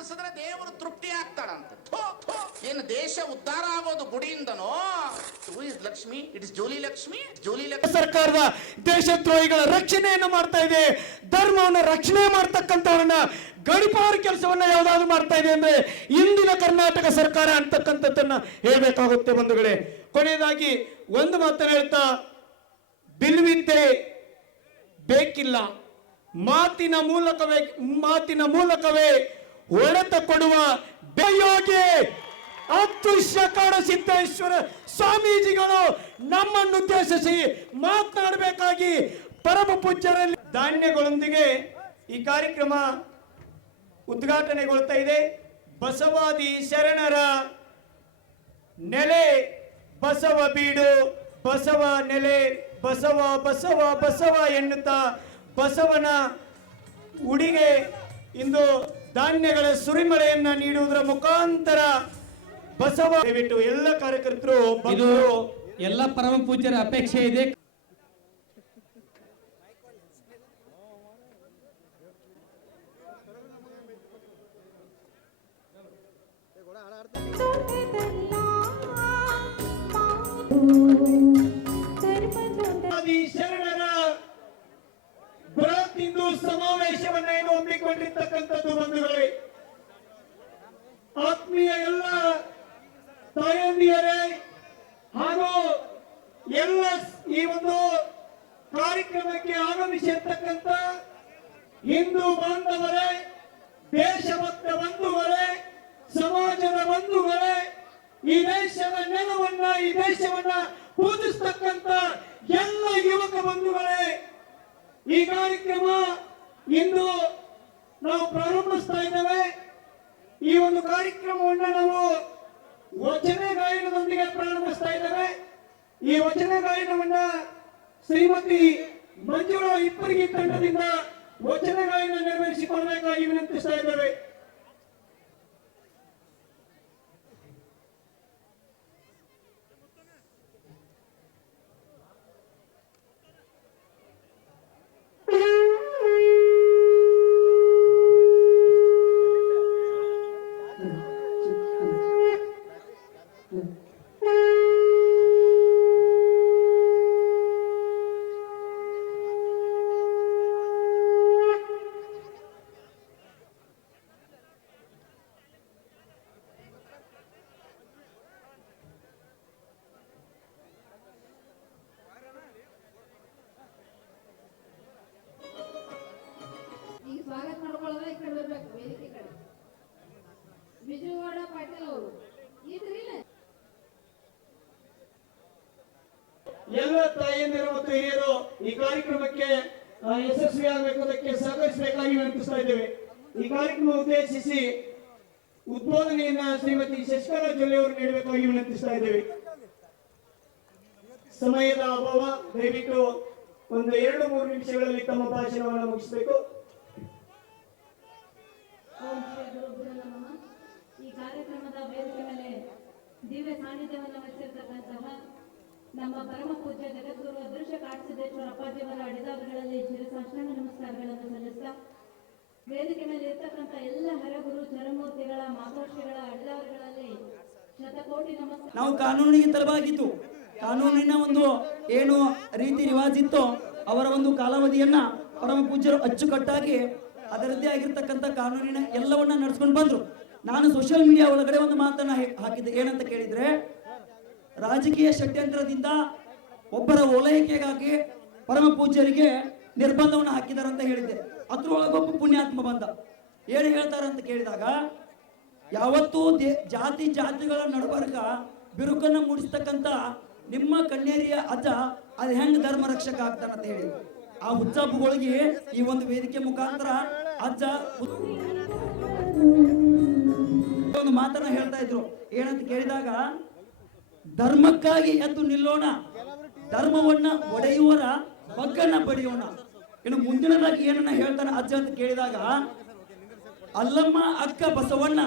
ಬಿಡಿಸಿದ್ರೆ ದೇವರು ತೃಪ್ತಿ ಆಗ್ತಾಳಂತ. ಏನು ದೇಶ ಉದ್ಧಾರ ಆಗೋದು ಗುಡಿಯಿಂದನೋ? Lakshmi? It is jolly Lakshmi. Jolly Lakshmi. ಸರ್ಕಾರದ ದೇಶದ್ರೋಹಿಗಳ ರಕ್ಷಣೆಯನ್ನು ಮಾಡ್ತಾ ಇದೆ. ಧರ್ಮವನ್ನು ರಕ್ಷಣೆ ಮಾಡ್ತಕ್ಕಂಥವ್ರನ್ನ ಗಡಿಪಾರು ಕೆಲಸವನ್ನ ಯಾವ್ದಾದ್ರು ಮಾಡ್ತಾ ಇದೆ ಅಂದ್ರೆ ಇಂದಿನ ಕರ್ನಾಟಕ ಸರ್ಕಾರ ಅಂತಕ್ಕಂಥದ್ದನ್ನ ಹೇಳ್ಬೇಕಾಗುತ್ತೆ ಬಂಧುಗಳೇ. ಕೊನೆಯದಾಗಿ ಒಂದು ಮಾತನ್ನ ಹೇಳ್ತಾ, ಬಿಲ್ವಿದ್ದೆ ಬೇಕಿಲ್ಲ. ಮಾತಿನ ಮೂಲಕವೇ ಮಾತಿನ ಮೂಲಕವೇ ಹೊಡೆತ ಕೊಡುವ ಬೆಯೋಗಿ ಶಕಾಡ ಸಿದ್ದೇಶ್ವರ ಸ್ವಾಮೀಜಿಗಳು ನಮ್ಮನ್ನು ಉದ್ದೇಶಿಸಿ ಮಾತನಾಡಬೇಕಾಗಿ ಪರಮ ಪೂಜ್ಯರಲ್ಲಿ ಧಾನ್ಯಗಳೊಂದಿಗೆ ಈ ಕಾರ್ಯಕ್ರಮ ಉದ್ಘಾಟನೆಗೊಳ್ತಾ ಇದೆ. ಬಸವಾದಿ ಶರಣರ ನೆಲೆ ಬಸವ ಬೀಡು, ಬಸವ ನೆಲೆ, ಬಸವ ಬಸವ ಬಸವ ಎನ್ನುತ್ತಾ ಬಸವನ ಉಡಿಗೆ ಇಂದು ಧಾನ್ಯಗಳ ಸುರಿಮಳೆಯನ್ನ ನೀಡುವುದರ ಮುಖಾಂತರ ಬಸವ ದಯವಿಟ್ಟು ಎಲ್ಲ ಕಾರ್ಯಕರ್ತರು ಇದು ಎಲ್ಲ ಪರಮ ಪೂಜ್ಯರ ಅಪೇಕ್ಷೆ ಇದೆ. ಸಮಾವೇಶವನ್ನ ಏನು ಹಮ್ಮಿಕೊಂಡಿರ್ತಕ್ಕಂಥದ್ದು ಬಂಧುಗಳೇ? ಆತ್ಮೀಯ ಎಲ್ಲ ತಾಯಂದಿಯರೇ, ಹಾಗೂ ಎಲ್ಲ ಈ ಒಂದು ಕಾರ್ಯಕ್ರಮಕ್ಕೆ ಆಗಮಿಸಿರ್ತಕ್ಕಂಥ ಹಿಂದೂ ಬಾಂಧವರೇ, ದೇಶಭಕ್ತ ಬಂಧುಗಳೇ, ಸಮಾಜದ ಬಂಧುಗಳೇ, ಈ ದೇಶದ ನೆಲವನ್ನ, ಈ ದೇಶವನ್ನ ಪೂಜಿಸ್ತಕ್ಕಂಥ ಎಲ್ಲ ಯುವಕ ಬಂಧುಗಳೇ, ಈ ಕಾರ್ಯಕ್ರಮ ಇಂದು ನಾವು ಪ್ರಾರಂಭಿಸ್ತಾ ಇದ್ದೇವೆ. ಈ ಒಂದು ಕಾರ್ಯಕ್ರಮವನ್ನು ನಾವು ವಚನ ಗಾಯನದೊಂದಿಗೆ ಪ್ರಾರಂಭಿಸ್ತಾ ಇದ್ದೇವೆ. ಈ ವಚನ ಗಾಯನವನ್ನ ಶ್ರೀಮತಿ ಮಂಜುಳಾ ಇಪ್ಪರಿಗೆ ತಂಡದಿಂದ ವಚನ ಗಾಯನ ನೆರವೇರಿಸಿಕೊಳ್ಬೇಕಾಗಿ ವಿನಂತಿಸ್ತಾ ಇದ್ದೇವೆ. ಎಲ್ಲ ತಾಯಿಯಂದಿರು ಮತ್ತು ಹಿರಿಯರು ಈ ಕಾರ್ಯಕ್ರಮಕ್ಕೆ ಯಶಸ್ವಿ ಯಶಸ್ವಿಯಾಗಬೇಕು ಅದಕ್ಕೆ ಸಹಕರಿಸಬೇಕಾಗಿ ವಿನಂತಿಸ್ತಾ ಇದ್ದೇವೆ. ಈ ಕಾರ್ಯಕ್ರಮ ಉದ್ದೇಶಿಸಿ ಉದ್ಬೋಧನೆಯನ್ನ ಶ್ರೀಮತಿ ಶಶಿಕಲಾ ಜೊಲ್ಲೆ ಅವರು ನೀಡಬೇಕಾಗಿ ವಿನಂತಿಸ್ತಾ ಇದ್ದೇವೆ. ಸಮಯದ ಅಭಾವ, ದಯವಿಟ್ಟು ಒಂದು ಎರಡು ಮೂರು ನಿಮಿಷಗಳಲ್ಲಿ ತಮ್ಮ ಭಾಷಣವನ್ನು ಮುಗಿಸಬೇಕು. ಈ ಕಾರ್ಯಕ್ರಮದ ವೇದಿಕೆ ನಮ್ಮ ಪರಮ ಪೂಜ್ಯ ಜಗದ್ಗುರು ಅದೃಶ್ಯ ಕಾಡಿಸಿದ್ದೇಶ್ವರ ಅಪ್ಪಾಜಿಯವರ ಅಡಿದಾರುಗಳಲ್ಲಿ ಸಾಷ್ಟಾಂಗ ನಮಸ್ಕಾರಗಳನ್ನು ಸಲ್ಲಿಸ್ತಾ, ವೇದಿಕೆ ಮೇಲೆ ಇರ್ತಕ್ಕಂಥ ಎಲ್ಲ ಹರಗುರು ಚರಮೂರ್ತಿಗಳ ಮಾತೋಶ್ರಿಗಳ ಅಡಿದಾರುಗಳಲ್ಲಿ ಶತಕೋಟಿ ನಮಸ್ಕಾರ. ನಾವು ಕಾನೂನಿಗೆ ತರಬಾಗಿತ್ತು ಕಾನೂನಿನ ಒಂದು ಏನು ರೀತಿ ರಿವಾಜಿತ್ತೋ ಅವರ ಒಂದು ಕಾಲಾವಧಿಯನ್ನ ಪರಮ ಪೂಜ್ಯರು ಅಚ್ಚುಕಟ್ಟಾಗಿ ಅದರದ್ದೇ ಆಗಿರ್ತಕ್ಕಂಥ ಕಾನೂನಿನ ಎಲ್ಲವನ್ನ ನಡೆಸ್ಕೊಂಡು ಬಂದ್ರು. ನಾನು ಸೋಷಿಯಲ್ ಮೀಡಿಯಾ ಒಳಗಡೆ ಒಂದು ಮಾತನ್ನ ಹಾಕಿದ್ದೆ. ಏನಂತ ಕೇಳಿದ್ರೆ ರಾಜಕೀಯ ಷಡ್ಯಂತ್ರದಿಂದ ಒಬ್ಬರ ಓಲೈಕೆಗಾಗಿ ಪರಮ ಪೂಜ್ಯರಿಗೆ ನಿರ್ಬಂಧವನ್ನು ಹಾಕಿದ್ದಾರೆ ಅಂತ ಹೇಳಿದ್ದೆ. ಅದ್ರೊಳಗೊಬ್ಬ ಪುಣ್ಯಾತ್ಮ ಬಂದ. ಏನು ಹೇಳ್ತಾರೆ ಅಂತ ಕೇಳಿದಾಗ, ಯಾವತ್ತೂ ಜಾತಿ ಜಾತಿಗಳ ನಡುವರ್ಗ ಬಿರುಕನ್ನು ಮೂಡಿಸ್ತಕ್ಕಂಥ ನಿಮ್ಮ ಕಣ್ಣೇರಿಯ ಅಜ್ಜ, ಅದು ಹೆಂಗ್ ಧರ್ಮ ರಕ್ಷಕ ಆಗ್ತಾನಂತ ಹೇಳಿ. ಆ ಹುಚ್ಚಬ್ಬಗಳಿಗೆ ಈ ಒಂದು ವೇದಿಕೆ ಮುಖಾಂತರ ಅಜ್ಜ ಒಂದು ಮಾತನ್ನ ಹೇಳ್ತಾ ಇದ್ರು. ಏನಂತ ಕೇಳಿದಾಗ ಧರ್ಮಕ್ಕಾಗಿ ಎದ್ದು ನಿಲ್ಲೋಣ. ಧರ್ಮವನ್ನ ಒಡೆಯುವರ ಬಗ್ಗನ್ನ ಪಡೆಯೋಣ ಇನ್ನು ಮುಂದಿನದಾಗಿ ಏನನ್ನ ಹೇಳ್ತಾನೆ ಅಜ್ಜ ಅಂತ ಕೇಳಿದಾಗ, ಅಲ್ಲಮ್ಮ, ಅಕ್ಕ ಬಸವಣ್ಣ